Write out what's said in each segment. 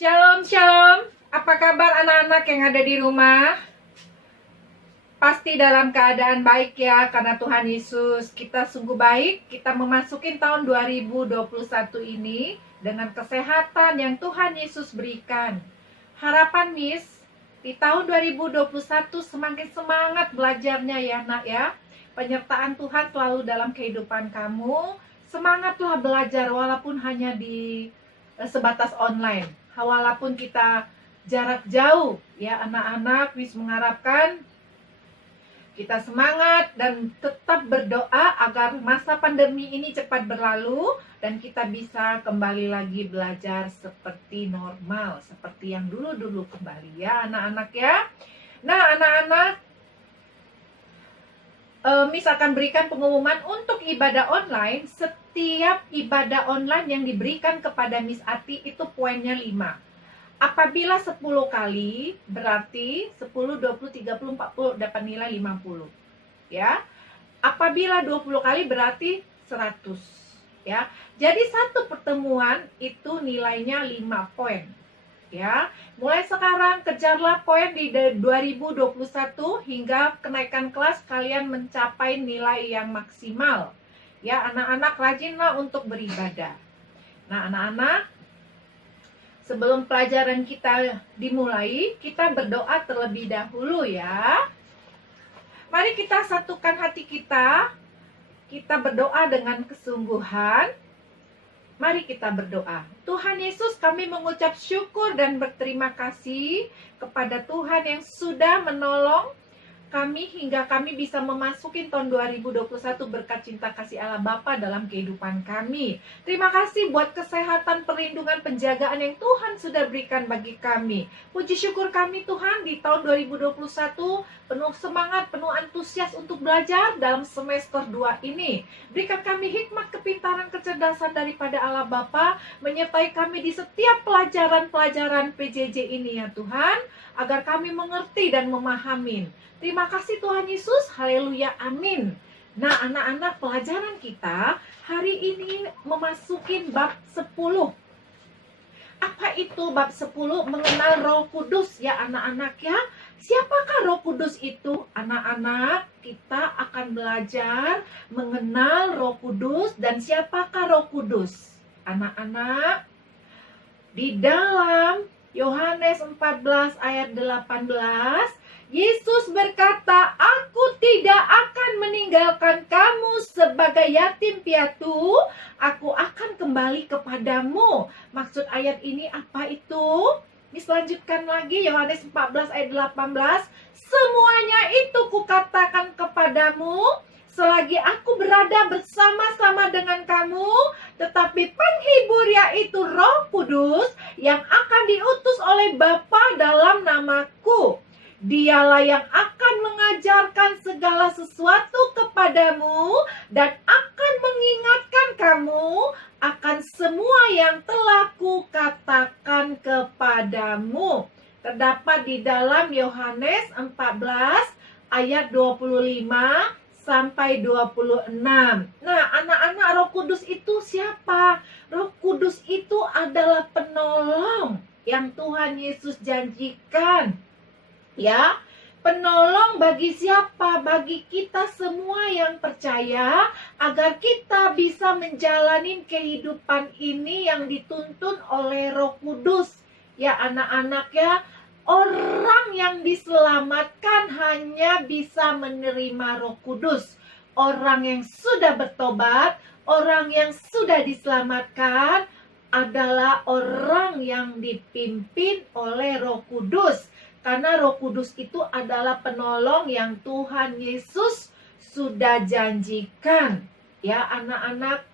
Shalom, shalom. Apa kabar anak-anak yang ada di rumah? Pasti dalam keadaan baik ya, karena Tuhan Yesus kita sungguh baik. Kita memasuki tahun 2021 ini dengan kesehatan yang Tuhan Yesus berikan. Harapan Miss, di tahun 2021 semakin semangat belajarnya ya nak ya. Penyertaan Tuhan selalu dalam kehidupan kamu. Semangatlah belajar walaupun hanya di sebatas online. Walaupun kita jarak jauh ya anak-anak, Miss mengharapkan kita semangat dan tetap berdoa agar masa pandemi ini cepat berlalu dan kita bisa kembali lagi belajar seperti normal, seperti yang dulu-dulu kembali ya anak-anak ya. Nah anak-anak, Miss akan berikan pengumuman untuk ibadah online. Setiap ibadah online yang diberikan kepada Miss Ati itu poinnya 5. Apabila 10 kali, berarti 10, 20, 30, 40 dapat nilai 50. Ya. Apabila 20 kali berarti 100. Ya. Jadi satu pertemuan itu nilainya 5 poin. Ya. Mulai sekarang kejarlah poin di 2021 hingga kenaikan kelas kalian mencapai nilai yang maksimal. Ya, anak-anak rajinlah untuk beribadah. Nah, anak-anak, sebelum pelajaran kita dimulai, kita berdoa terlebih dahulu ya. Mari kita satukan hati kita. Kita berdoa dengan kesungguhan. Mari kita berdoa. Tuhan Yesus, kami mengucap syukur dan berterima kasih kepada Tuhan yang sudah menolong kami hingga kami bisa memasuki tahun 2021 berkat cinta kasih Allah Bapa dalam kehidupan kami. Terima kasih buat kesehatan, perlindungan, penjagaan yang Tuhan sudah berikan bagi kami. Puji syukur kami Tuhan di tahun 2021 penuh semangat, penuh antusias untuk belajar dalam semester 2 ini. Berikan kami hikmat, kepintaran, kecerdasan daripada Allah Bapa, menyertai kami di setiap pelajaran-pelajaran PJJ ini ya Tuhan, agar kami mengerti dan memahami. Terima kasih Tuhan Yesus, haleluya, amin. Nah anak-anak, pelajaran kita hari ini memasuki bab 10. Apa itu bab 10? Mengenal Roh Kudus ya anak-anak ya. Siapakah Roh Kudus itu? Anak-anak, kita akan belajar mengenal Roh Kudus dan siapakah Roh Kudus. Anak-anak, di dalam Yohanes 14 ayat 18, Yesus berkata, "Aku tidak akan meninggalkan kamu sebagai yatim piatu, aku akan kembali kepadamu." Maksud ayat ini apa itu? Diselanjutkan lagi Yohanes 14 ayat 18, "Semuanya itu kukatakan kepadamu selagi aku berada bersama-sama dengan kamu, tetapi penghibur yaitu Roh Kudus yang akan diutus oleh Bapa dalam namaku. Dialah yang akan mengajarkan segala sesuatu kepadamu dan akan mengingatkan kamu akan semua yang telah kukatakan kepadamu." Terdapat di dalam Yohanes 14 ayat 25 sampai 26. Nah, anak-anak, Roh Kudus itu siapa? Roh Kudus itu adalah penolong yang Tuhan Yesus janjikan. Ya, penolong bagi siapa? Bagi kita semua yang percaya, agar kita bisa menjalani kehidupan ini yang dituntun oleh Roh Kudus. Ya anak-anak ya, orang yang diselamatkan hanya bisa menerima Roh Kudus. Orang yang sudah bertobat, orang yang sudah diselamatkan adalah orang yang dipimpin oleh Roh Kudus. Karena Roh Kudus itu adalah penolong yang Tuhan Yesus sudah janjikan. Ya anak-anak,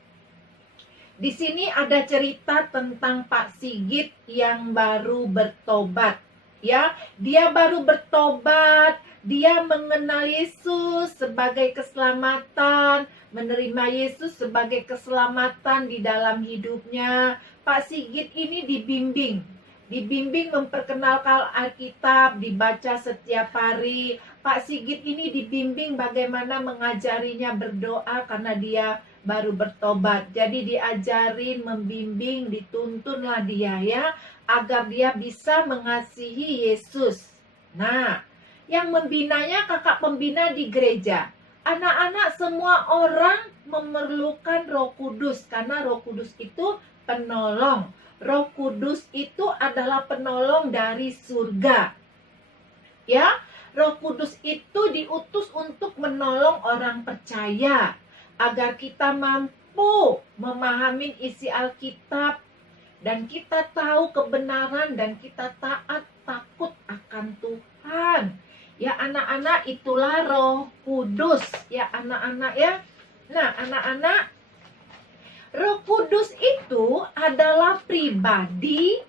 di sini ada cerita tentang Pak Sigit yang baru bertobat. Ya, dia baru bertobat, dia mengenal Yesus sebagai keselamatan, menerima Yesus sebagai keselamatan di dalam hidupnya. Pak Sigit ini dibimbing memperkenalkan Alkitab, dibaca setiap hari. Pak Sigit ini dibimbing bagaimana mengajarinya berdoa karena dia baru bertobat. Jadi diajarin, membimbing, dituntunlah dia ya, agar dia bisa mengasihi Yesus. Nah, yang membinanya kakak pembina di gereja. Anak-anak semua orang memerlukan Roh Kudus, karena Roh Kudus itu penolong. Roh Kudus itu adalah penolong dari surga. Ya, Roh Kudus itu diutus untuk menolong orang percaya agar kita mampu memahami isi Alkitab dan kita tahu kebenaran dan kita taat takut akan Tuhan. Ya anak-anak, itulah Roh Kudus. Ya anak-anak ya. Nah, anak-anak, Roh Kudus itu adalah pribadi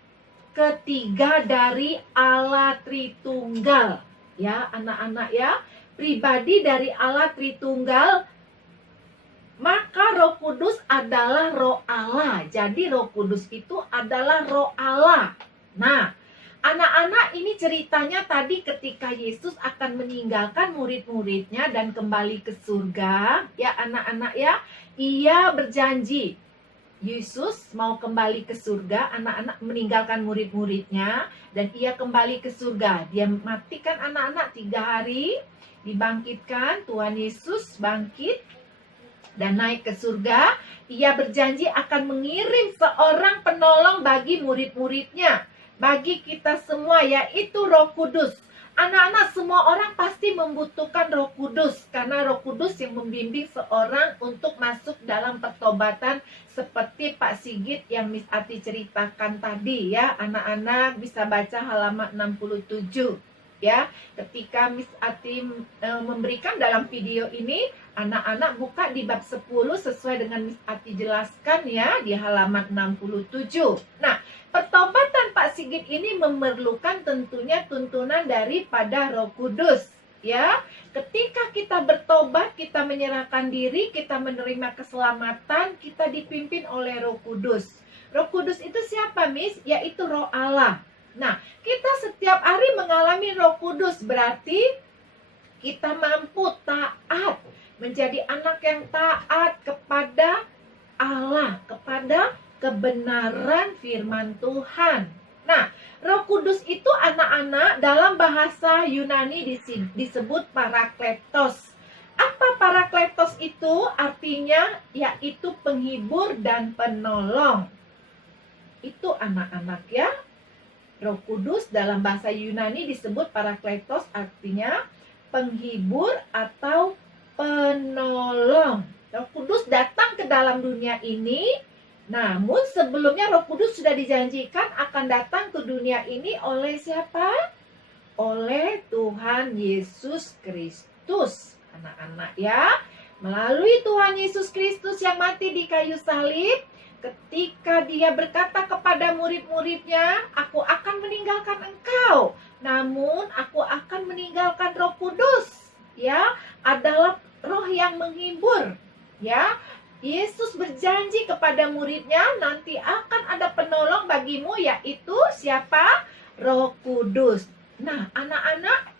ketiga dari Allah Tritunggal. Ya, anak-anak ya, pribadi dari Allah Tritunggal. Maka Roh Kudus adalah Roh Allah. Jadi Roh Kudus itu adalah Roh Allah. Nah, anak-anak, ini ceritanya tadi ketika Yesus akan meninggalkan murid-muridnya dan kembali ke surga. Ya anak-anak ya, ia berjanji, Yesus mau kembali ke surga, anak-anak meninggalkan murid-muridnya, dan ia kembali ke surga. Dia matikan anak-anak 3 hari, dibangkitkan, Tuhan Yesus bangkit, dan naik ke surga. Ia berjanji akan mengirim seorang penolong bagi murid-muridnya, bagi kita semua, yaitu Roh Kudus. Anak-anak, semua orang pasti membutuhkan Roh Kudus, karena Roh Kudus yang membimbing seorang untuk masuk dalam pertobatan, seperti Pak Sigit yang Miss Ati ceritakan tadi ya. Anak-anak bisa baca halaman 67 ya. Ketika Miss Ati memberikan dalam video ini, anak-anak buka di bab 10 sesuai dengan Miss Ati jelaskan ya, di halaman 67. Nah, pertobatan Pak Sigit ini memerlukan tentunya tuntunan daripada Roh Kudus ya. Ketika kita bertobat, kita menyerahkan diri, kita menerima keselamatan, kita dipimpin oleh Roh Kudus. Roh Kudus itu siapa, Miss? Yaitu Roh Allah. Nah, kita setiap hari mengalami Roh Kudus, berarti kita mampu taat, menjadi anak yang taat kepada Allah, kepada kebenaran firman Tuhan. Nah, Roh Kudus itu anak-anak dalam bahasa Yunani disebut Parakletos. Apa Parakletos itu? Artinya yaitu penghibur dan penolong. Itu anak-anak ya. Roh Kudus dalam bahasa Yunani disebut Parakletos, artinya penghibur atau penolong. Roh Kudus datang ke dalam dunia ini. Namun sebelumnya Roh Kudus sudah dijanjikan akan datang ke dunia ini oleh siapa? Oleh Tuhan Yesus Kristus. Anak-anak ya, melalui Tuhan Yesus Kristus yang mati di kayu salib, ketika dia berkata kepada murid-muridnya, aku akan meninggalkan engkau, namun aku akan meninggalkan Roh Kudus. Ya, adalah roh yang menghibur. Ya, Yesus berjanji kepada muridnya, nanti akan ada penolong bagimu, yaitu siapa? Roh Kudus. Nah, anak-anak,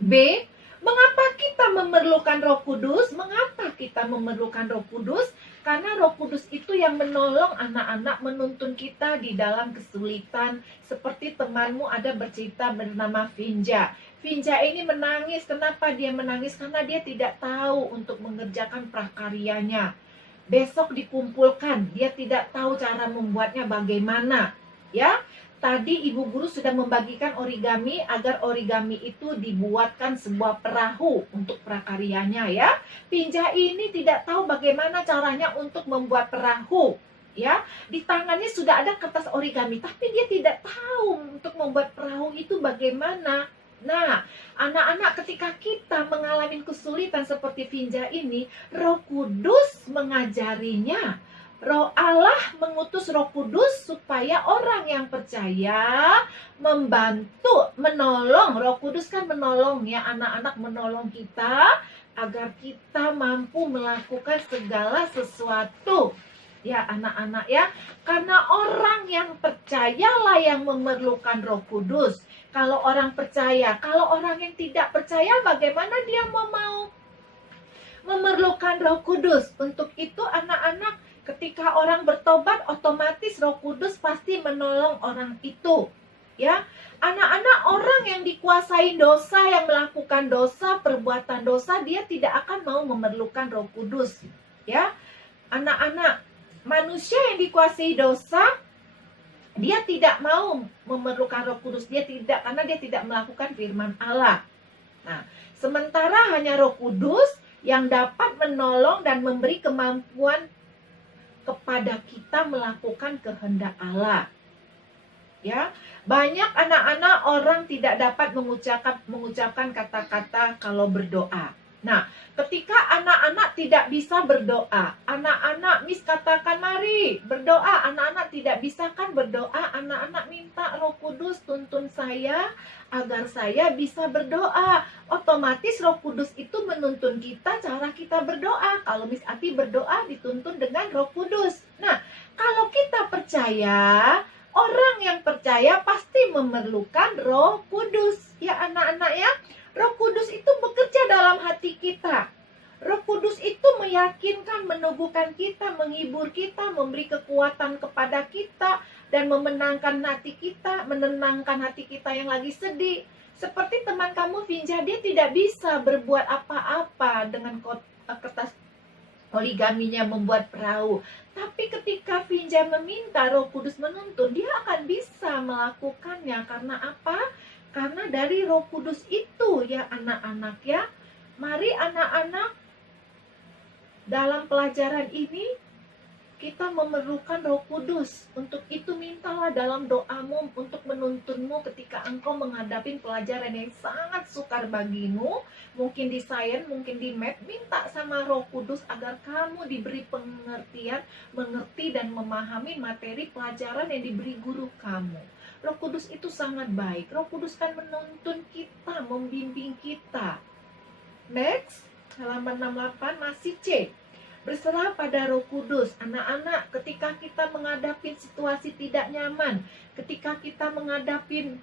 B, mengapa kita memerlukan Roh Kudus? Mengapa kita memerlukan Roh Kudus? Karena Roh Kudus itu yang menolong anak-anak, menuntun kita di dalam kesulitan. Seperti temanmu ada bercerita bernama Vinja. Vinja ini menangis. Kenapa dia menangis? Karena dia tidak tahu untuk mengerjakan prakaryanya. Besok dikumpulkan, dia tidak tahu cara membuatnya bagaimana. Ya, tadi ibu guru sudah membagikan origami agar origami itu dibuatkan sebuah perahu untuk prakaryanya ya. Pinja ini tidak tahu bagaimana caranya untuk membuat perahu. Ya, di tangannya sudah ada kertas origami, tapi dia tidak tahu untuk membuat perahu itu bagaimana. Nah, anak-anak, ketika kita mengalami kesulitan seperti Vinja ini, Roh Kudus mengajarinya. Roh Allah mengutus Roh Kudus supaya orang yang percaya membantu, menolong. Roh Kudus kan menolong ya, anak-anak, menolong kita agar kita mampu melakukan segala sesuatu. Ya anak-anak ya, karena orang yang percayalah yang memerlukan Roh Kudus. Kalau orang percaya, kalau orang yang tidak percaya bagaimana dia mau Memerlukan Roh Kudus. Untuk itu anak-anak, ketika orang bertobat, otomatis Roh Kudus pasti menolong orang itu. Ya, anak-anak, orang yang dikuasai dosa, yang melakukan dosa, perbuatan dosa, dia tidak akan mau memerlukan Roh Kudus. Ya, anak-anak, manusia yang dikuasai dosa, dia tidak mau memerlukan Roh Kudus, karena dia tidak melakukan firman Allah. Nah, sementara hanya Roh Kudus yang dapat menolong dan memberi kemampuan kepada kita melakukan kehendak Allah. Ya, banyak anak-anak orang tidak dapat mengucapkan kata-kata kalau berdoa. Nah, ketika anak-anak tidak bisa berdoa, anak-anak Miss katakan mari berdoa, anak-anak tidak bisa kan berdoa, anak-anak minta Roh Kudus tuntun saya agar saya bisa berdoa. Otomatis Roh Kudus itu menuntun kita cara kita berdoa. Kalau Miss Ati berdoa dituntun dengan Roh Kudus. Nah, kalau kita percaya, orang yang percaya pasti memerlukan Roh Kudus. Ya anak-anak ya, Roh Kudus itu bekerja dalam hati kita. Roh Kudus itu meyakinkan, meneguhkan kita, menghibur kita, memberi kekuatan kepada kita, dan memenangkan hati kita, menenangkan hati kita yang lagi sedih. Seperti teman kamu Vinja, dia tidak bisa berbuat apa-apa dengan kertas poligaminya membuat perahu. Tapi ketika Vinja meminta Roh Kudus menuntun, dia akan bisa melakukannya. Karena apa? Karena dari Roh Kudus itu ya anak-anak ya. Mari anak-anak, dalam pelajaran ini kita memerlukan Roh Kudus. Untuk itu mintalah dalam doamu untuk menuntunmu ketika engkau menghadapi pelajaran yang sangat sukar bagimu. Mungkin di sains, mungkin di math, minta sama Roh Kudus agar kamu diberi pengertian, mengerti dan memahami materi pelajaran yang diberi guru kamu. Roh Kudus itu sangat baik. Roh Kudus kan menuntun kita, membimbing kita. Next, halaman 68 masih C. Berserah pada Roh Kudus. Anak-anak, ketika kita menghadapi situasi tidak nyaman, ketika kita menghadapi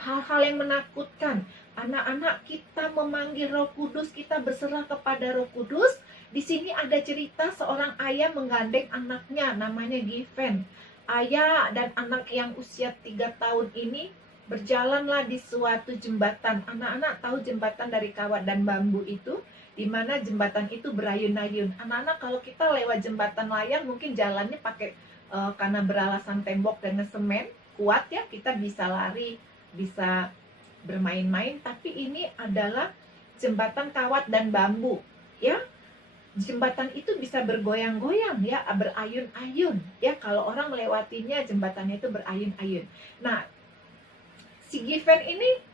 hal-hal yang menakutkan, anak-anak, kita memanggil Roh Kudus, kita berserah kepada Roh Kudus. Di sini ada cerita seorang ayah menggandeng anaknya, namanya Given. Ayah dan anak yang usia 3 tahun ini berjalanlah di suatu jembatan. Anak-anak tahu jembatan dari kawat dan bambu itu, di mana jembatan itu berayun-ayun. Anak-anak, kalau kita lewat jembatan layang, mungkin jalannya pakai karena beralasan tembok dengan semen kuat ya, kita bisa lari, bisa bermain-main. Tapi ini adalah jembatan kawat dan bambu ya. Jembatan itu bisa bergoyang-goyang ya, berayun-ayun ya. Kalau orang melewatinya, jembatannya itu berayun-ayun. Nah, si Given ini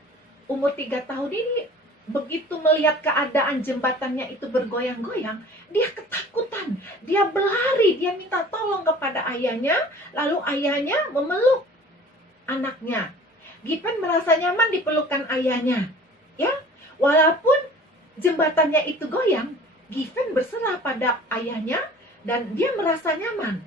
umur 3 tahun ini, begitu melihat keadaan jembatannya itu bergoyang-goyang, dia ketakutan, dia berlari, dia minta tolong kepada ayahnya, lalu ayahnya memeluk anaknya. Given merasa nyaman dipelukan ayahnya ya. Walaupun jembatannya itu goyang, Given berserah pada ayahnya dan dia merasa nyaman.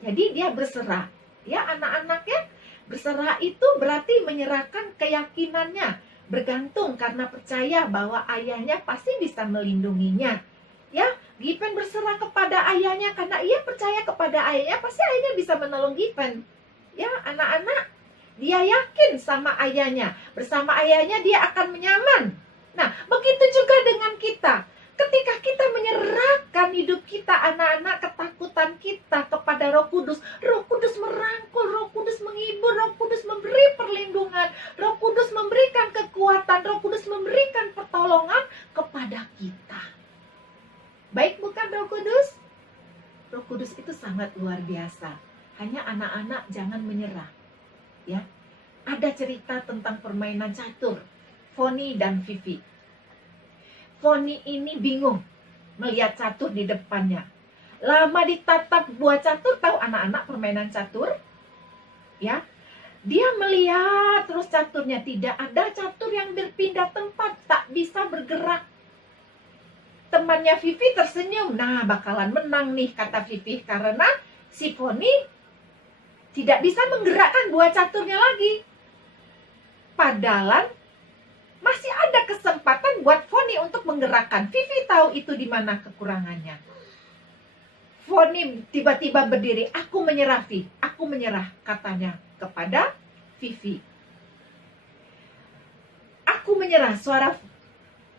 Jadi dia berserah. Ya anak-anaknya, berserah itu berarti menyerahkan keyakinannya, bergantung karena percaya bahwa ayahnya pasti bisa melindunginya. Ya, Given berserah kepada ayahnya karena ia percaya kepada ayahnya, pasti ayahnya bisa menolong Given. Ya, anak-anak, dia yakin sama ayahnya. Bersama ayahnya dia akan nyaman. Nah, begitu juga dengan kita. Ketika kita menyerahkan hidup kita, anak-anak, ketakutan kita kepada Roh Kudus merangkul, Roh Kudus menghibur, Roh Kudus memberi perlindungan, Roh Kudus memberikan kekuatan, Roh Kudus memberikan pertolongan kepada kita. Baik bukan Roh Kudus? Roh Kudus itu sangat luar biasa. Hanya anak-anak jangan menyerah. Ya, ada cerita tentang permainan catur, Foni dan Vivi. Foni ini bingung melihat catur di depannya. Lama ditatap buah catur, tahu anak-anak permainan catur? Ya, dia melihat terus caturnya, tidak ada catur yang berpindah tempat, tak bisa bergerak. Temannya Vivi tersenyum, nah bakalan menang nih kata Vivi, karena si Foni tidak bisa menggerakkan buah caturnya lagi. Padahal masih ada kesempatan buat Foni untuk menggerakkan. Vivi tahu itu di mana kekurangannya. Foni tiba-tiba berdiri, aku menyerah, Vi, aku menyerah, katanya kepada Vivi. Aku menyerah. Suara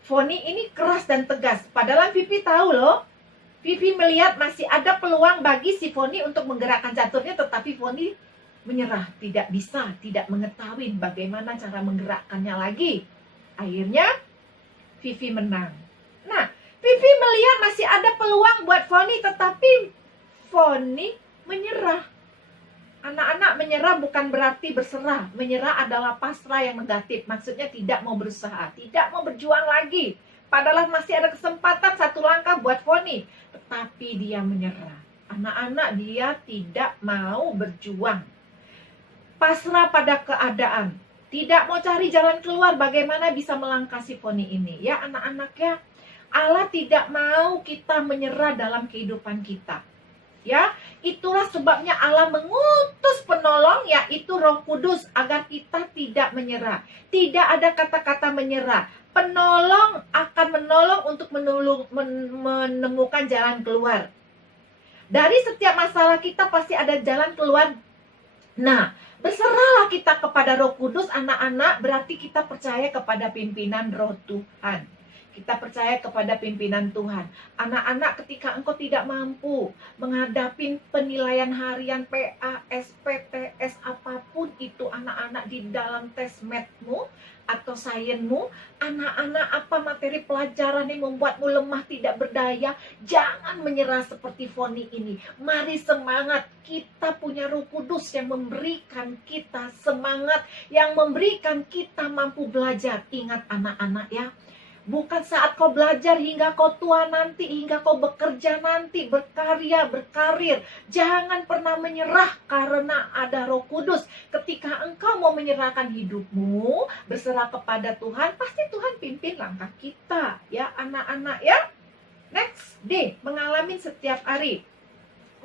Foni ini keras dan tegas. Padahal Vivi tahu loh. Vivi melihat masih ada peluang bagi si Foni untuk menggerakkan caturnya, tetapi Foni menyerah, tidak bisa, tidak mengetahui bagaimana cara menggerakkannya lagi. Akhirnya Vivi menang. Nah, Vivi melihat masih ada peluang buat Foni, tetapi Foni menyerah. Anak-anak menyerah bukan berarti berserah. Menyerah adalah pasrah yang negatif. Maksudnya tidak mau berusaha, tidak mau berjuang lagi. Padahal masih ada kesempatan satu langkah buat Foni, tetapi dia menyerah. Anak-anak, dia tidak mau berjuang. Pasrah pada keadaan. Tidak mau cari jalan keluar bagaimana bisa melangkah si Foni ini. Ya anak-anak ya, Allah tidak mau kita menyerah dalam kehidupan kita. Ya, itulah sebabnya Allah mengutus penolong, yaitu Roh Kudus, agar kita tidak menyerah. Tidak ada kata-kata menyerah. Penolong akan menolong untuk menemukan jalan keluar. Dari setiap masalah kita pasti ada jalan keluar. Nah, berserahlah kita kepada Roh Kudus, anak-anak, berarti kita percaya kepada pimpinan Roh Tuhan. Kita percaya kepada pimpinan Tuhan. Anak-anak, ketika engkau tidak mampu menghadapi penilaian harian PA, SPTS, apapun itu anak-anak di dalam tes mathmu atau sainmu, anak-anak, apa materi pelajaran yang membuatmu lemah tidak berdaya, jangan menyerah seperti Foni ini. Mari semangat, kita punya Roh Kudus yang memberikan kita semangat, yang memberikan kita mampu belajar. Ingat anak-anak ya, bukan saat kau belajar hingga kau tua nanti, hingga kau bekerja nanti, berkarya, berkarir. Jangan pernah menyerah karena ada Roh Kudus. Ketika engkau mau menyerahkan hidupmu, berserah kepada Tuhan, pasti Tuhan pimpin langkah kita. Ya anak-anak ya. Next D, mengalami setiap hari.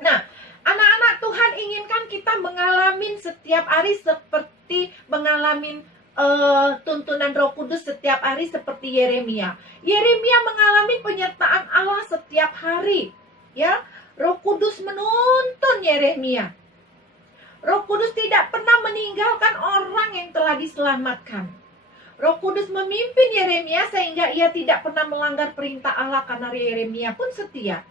Nah, anak-anak, Tuhan inginkan kita mengalami setiap hari seperti mengalami tuntunan Roh Kudus setiap hari seperti Yeremia. Yeremia mengalami penyertaan Allah setiap hari. Ya, Roh Kudus menuntun Yeremia. Roh Kudus tidak pernah meninggalkan orang yang telah diselamatkan. Roh Kudus memimpin Yeremia sehingga ia tidak pernah melanggar perintah Allah karena Yeremia pun setia.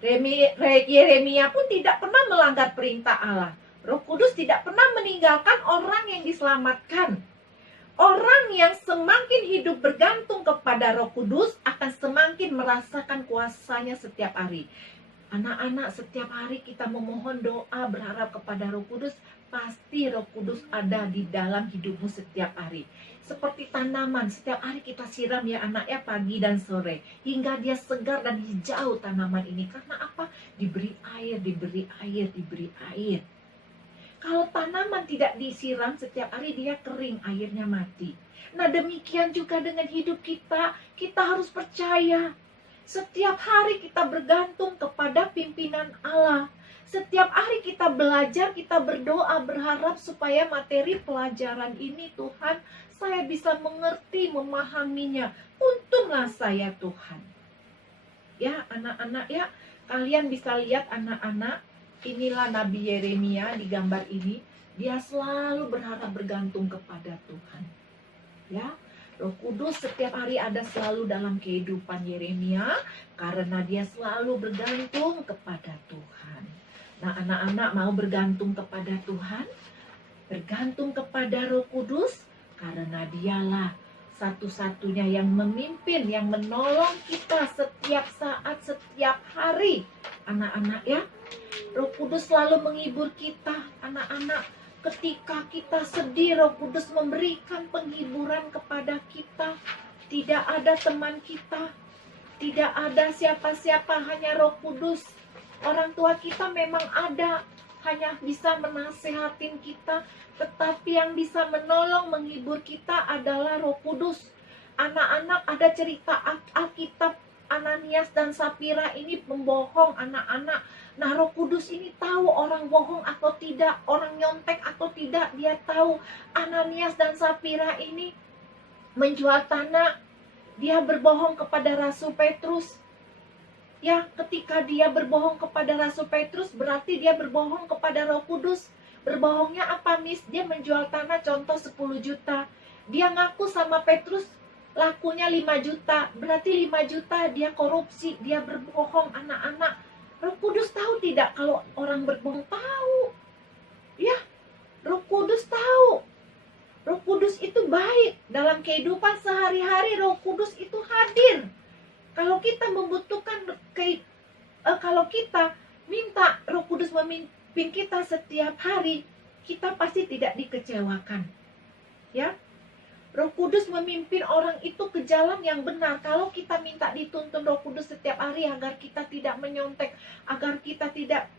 Yeremia pun tidak pernah melanggar perintah Allah. Roh Kudus tidak pernah meninggalkan orang yang diselamatkan. Orang yang semakin hidup bergantung kepada Roh Kudus akan semakin merasakan kuasanya setiap hari. Anak-anak, setiap hari kita memohon doa berharap kepada Roh Kudus, pasti Roh Kudus ada di dalam hidupmu setiap hari. Seperti tanaman, setiap hari kita siram ya anak ya, pagi dan sore, hingga dia segar dan hijau tanaman ini. Karena apa? Diberi air, diberi air, diberi air. Kalau tanaman tidak disiram setiap hari, dia kering, airnya mati. Nah, demikian juga dengan hidup kita. Kita harus percaya. Setiap hari kita bergantung kepada pimpinan Allah. Setiap hari kita belajar, kita berdoa, berharap supaya materi pelajaran ini, Tuhan, saya bisa mengerti, memahaminya. Untunglah saya, Tuhan. Ya, anak-anak ya, kalian bisa lihat anak-anak, inilah Nabi Yeremia di gambar ini. Dia selalu berharap bergantung kepada Tuhan. Ya, Roh Kudus setiap hari ada selalu dalam kehidupan Yeremia karena dia selalu bergantung kepada Tuhan. Nah, anak-anak mau bergantung kepada Tuhan, bergantung kepada Roh Kudus karena dialah satu-satunya yang memimpin, yang menolong kita setiap saat, setiap hari. Anak-anak ya, Roh Kudus selalu menghibur kita, anak-anak. Ketika kita sedih, Roh Kudus memberikan penghiburan kepada kita. Tidak ada teman kita, tidak ada siapa-siapa, hanya Roh Kudus. Orang tua kita memang ada, hanya bisa menasehatin kita, tetapi yang bisa menolong, menghibur kita adalah Roh Kudus. Anak-anak, ada cerita Alkitab, Ananias dan Sapira ini membohong anak-anak. Nah, Roh Kudus ini tahu orang bohong atau tidak, orang nyontek atau tidak. Dia tahu Ananias dan Sapira ini menjual tanah, dia berbohong kepada Rasul Petrus. Ya, ketika dia berbohong kepada Rasul Petrus, berarti dia berbohong kepada Roh Kudus. Berbohongnya apa, Miss? Dia menjual tanah contoh 10 juta. Dia ngaku sama Petrus, lakunya 5 juta. Berarti 5 juta dia korupsi, dia berbohong, anak-anak. Roh Kudus tahu tidak kalau orang berbohong? Tahu. Ya, Roh Kudus tahu. Roh Kudus itu baik. Dalam kehidupan sehari-hari Roh Kudus itu hadir. Kalau kita membutuhkan, kalau kita minta Roh Kudus memimpin kita setiap hari, kita pasti tidak dikecewakan. Ya, Roh Kudus memimpin orang itu ke jalan yang benar. Kalau kita minta dituntun Roh Kudus setiap hari agar kita tidak menyontek, agar kita tidak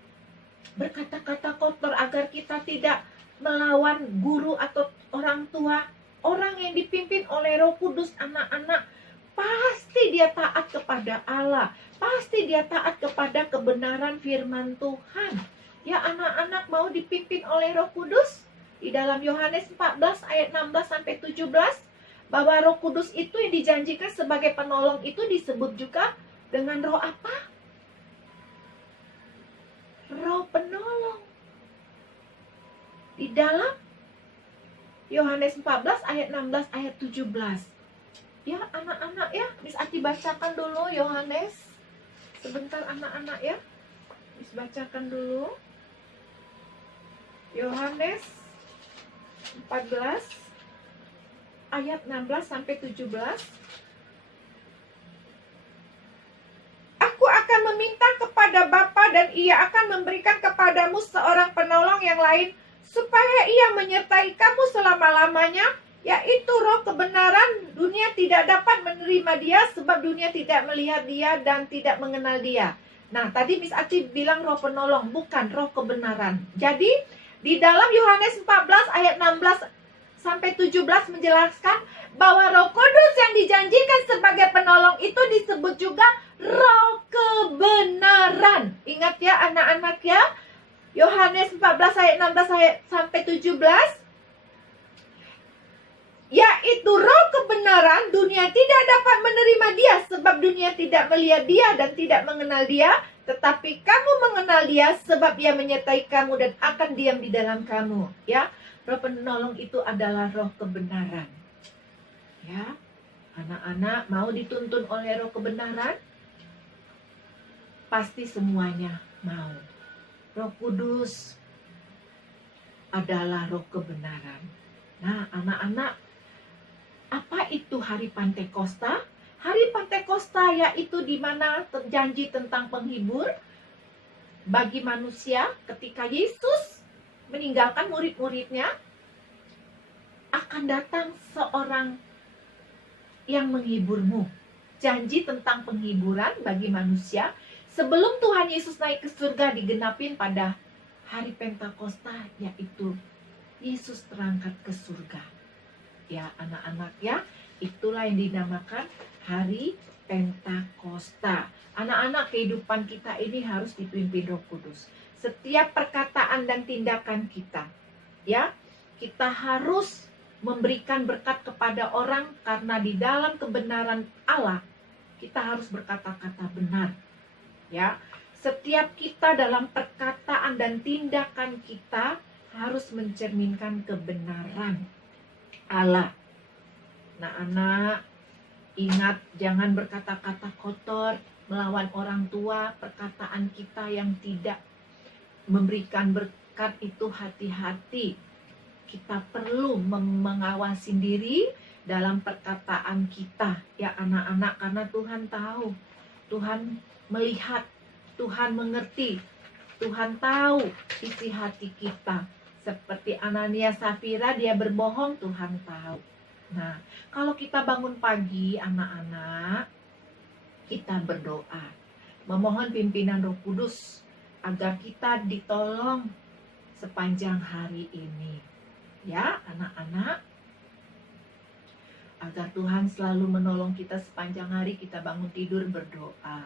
berkata-kata kotor, agar kita tidak melawan guru atau orang tua, orang yang dipimpin oleh Roh Kudus, anak-anak, pasti dia taat kepada Allah, pasti dia taat kepada kebenaran firman Tuhan. Ya, anak-anak mau dipimpin oleh Roh Kudus. Di dalam Yohanes 14 ayat 16 sampai 17, bahwa Roh Kudus itu yang dijanjikan sebagai penolong itu disebut juga dengan roh apa? Roh penolong. Di dalam Yohanes 14 ayat 16 ayat 17. Ya, anak-anak ya, Miss Ati bacakan dulu Yohanes. Sebentar anak-anak ya. Miss bacakan dulu. Yohanes 14 ayat 16 sampai 17. Aku akan meminta kepada Bapa dan Ia akan memberikan kepadamu seorang penolong yang lain supaya Ia menyertai kamu selama-lamanya, yaitu roh kebenaran. Dunia tidak dapat menerima dia sebab dunia tidak melihat dia dan tidak mengenal dia. Nah, tadi Miss Aci bilang roh penolong, bukan roh kebenaran. Jadi, di dalam Yohanes 14 ayat 16 sampai 17 menjelaskan bahwa Roh Kudus yang dijanjikan sebagai penolong itu disebut juga roh kebenaran. Ingat ya anak-anak ya. Yohanes 14 ayat 16 sampai 17. Yaitu roh kebenaran, dunia tidak dapat menerima dia sebab dunia tidak melihat dia dan tidak mengenal dia, tetapi kamu mengenal dia sebab ia menyertai kamu dan akan diam di dalam kamu. Ya, roh penolong itu adalah roh kebenaran. Ya, anak-anak mau dituntun oleh roh kebenaran? Pasti semuanya mau. Roh Kudus adalah roh kebenaran. Nah, anak-anak, apa itu hari Pantekosta? Hari Pantekosta yaitu di mana terjanji tentang penghibur bagi manusia ketika Yesus meninggalkan murid-muridnya, akan datang seorang yang menghiburmu. Janji tentang penghiburan bagi manusia sebelum Tuhan Yesus naik ke surga digenapin pada hari Pentakosta, yaitu Yesus terangkat ke surga. Ya anak-anak ya, itulah yang dinamakan hari Pentakosta. Anak-anak, kehidupan kita ini harus dipimpin Roh Kudus. Setiap perkataan dan tindakan kita, ya, kita harus memberikan berkat kepada orang karena di dalam kebenaran Allah kita harus berkata-kata benar. Ya, setiap kita dalam perkataan dan tindakan kita harus mencerminkan kebenaran Allah. Nah, anak, ingat jangan berkata-kata kotor melawan orang tua. Perkataan kita yang tidak memberikan berkat itu hati-hati. Kita perlu mengawasi diri dalam perkataan kita, ya anak-anak, karena Tuhan tahu, Tuhan melihat, Tuhan mengerti, Tuhan tahu isi hati kita. Seperti Anania Safira, dia berbohong, Tuhan tahu. Nah, kalau kita bangun pagi, anak-anak, kita berdoa, memohon pimpinan Roh Kudus agar kita ditolong sepanjang hari ini. Ya, anak-anak, agar Tuhan selalu menolong kita sepanjang hari. Kita bangun tidur berdoa.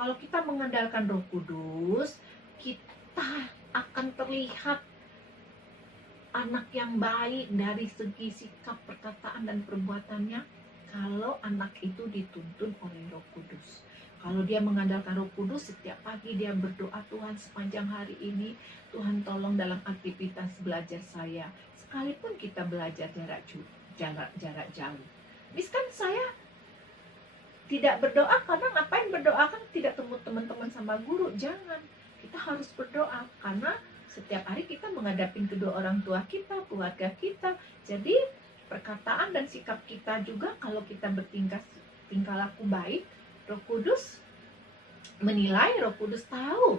Kalau kita mengandalkan Roh Kudus, kita akan terlihat anak yang baik dari segi sikap, perkataan, dan perbuatannya? Kalau anak itu dituntun oleh Roh Kudus. Kalau dia mengandalkan Roh Kudus, setiap pagi dia berdoa, Tuhan sepanjang hari ini, Tuhan tolong dalam aktivitas belajar saya. Sekalipun kita belajar jarak jauh. Misalkan saya tidak berdoa karena ngapain berdoa, kan tidak temu teman-teman sama guru. Jangan, kita harus berdoa karena setiap hari kita menghadapi kedua orang tua kita, keluarga kita. Jadi perkataan dan sikap kita juga, kalau kita tingkah laku baik, Roh Kudus menilai, Roh Kudus tahu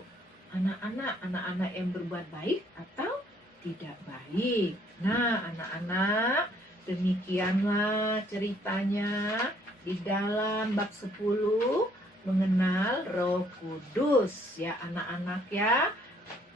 anak-anak yang berbuat baik atau tidak baik. Nah, anak-anak, demikianlah ceritanya di dalam bab 10 mengenal Roh Kudus ya anak-anak ya.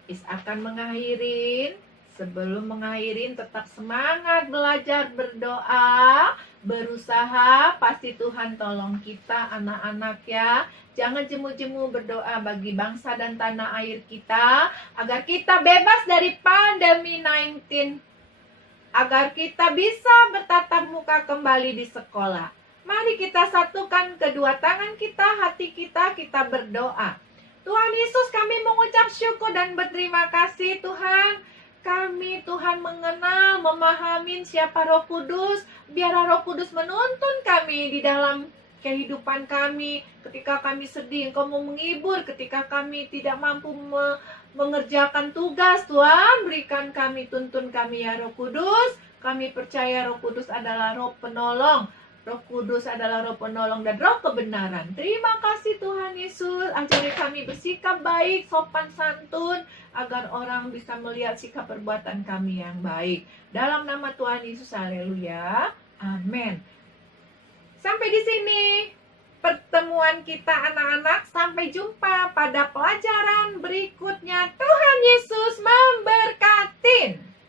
Is akan mengakhirin. Sebelum mengakhirin, tetap semangat belajar, berdoa, berusaha. Pasti Tuhan tolong kita anak-anak ya. Jangan jemu-jemu berdoa bagi bangsa dan tanah air kita, agar kita bebas dari pandemi 19. Agar kita bisa bertatap muka kembali di sekolah. Mari kita satukan kedua tangan kita, hati kita berdoa. Tuhan Yesus, kami mengucap syukur dan berterima kasih Tuhan. Kami Tuhan mengenal, memahami siapa Roh Kudus. Biarlah Roh Kudus menuntun kami di dalam kehidupan kami. Ketika kami sedih, Engkau mau menghibur. Ketika kami tidak mampu mengerjakan tugas, Tuhan berikan kami, tuntun kami ya Roh Kudus. Kami percaya Roh Kudus adalah Roh penolong. Roh Kudus adalah Roh penolong dan Roh kebenaran. Terima kasih Tuhan Yesus. Ajari kami bersikap baik, sopan santun, agar orang bisa melihat sikap perbuatan kami yang baik. Dalam nama Tuhan Yesus, haleluya. Amin. Sampai di sini pertemuan kita anak-anak. Sampai jumpa pada pelajaran berikutnya. Tuhan Yesus memberkatin.